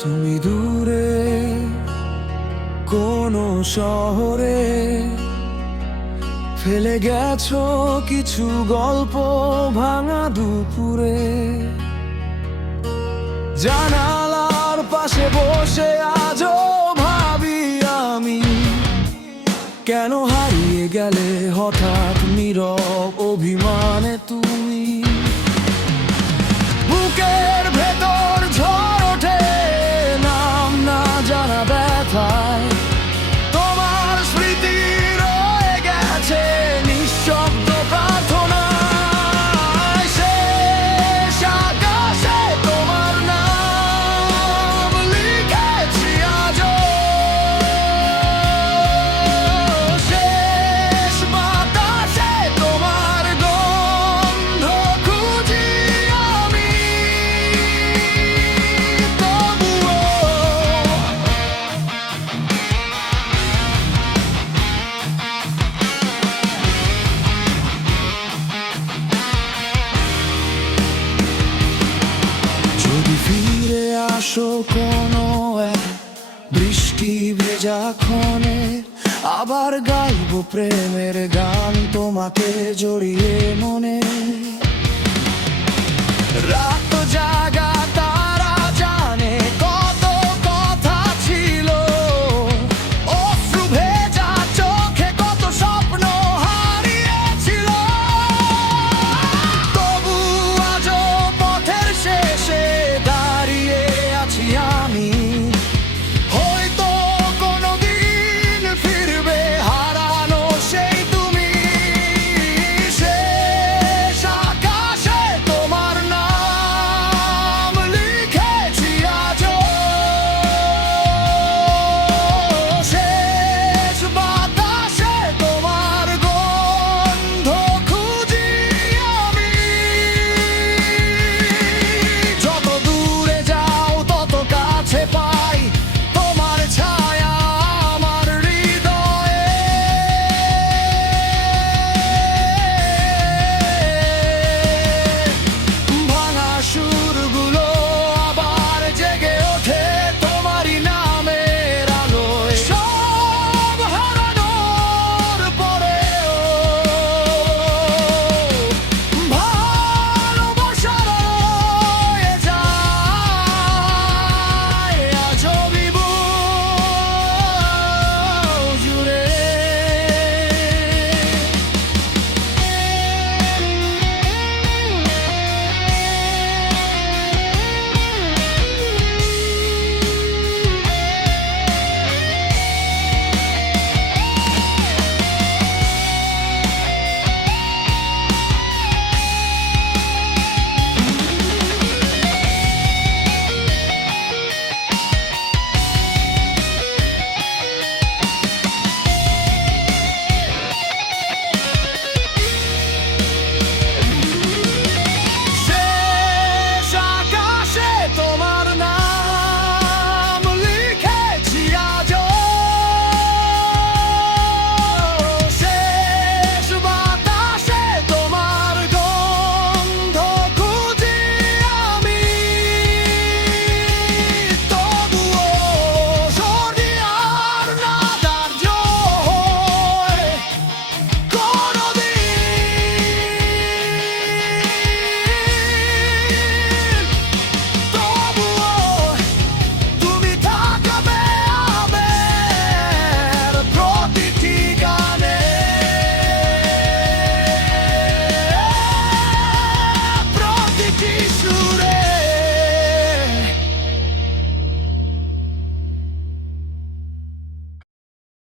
তুমি দূরে কোনো শহরে ফেলে গেছো কিছু গল্প ভাঙা দুপুরে। জানালার পাশে বসে আজও ভাবি আমি, কেন হারিয়ে গেলে হঠাৎ নীরব অভিমানে তুমি। বুকের ভেতর ঝড় ওঠে নাম না জানা ব্যথায়, তোমার স্মৃতি রয়ে গেছে নিঃশব্দ প্রার্থনায়। শেষ আকাশে তোমার নাম লিখেছি আজও, শেষ বাতাসে তোমার গন্ধ খুঁজি আমি তবুও। যদি ফিরে আসো কোনো এক বৃষ্টি ভেজা ক্ষণে, আবার গাইবো প্রেমের গান তোমাকে জড়িয়ে মনে। রাত জাগা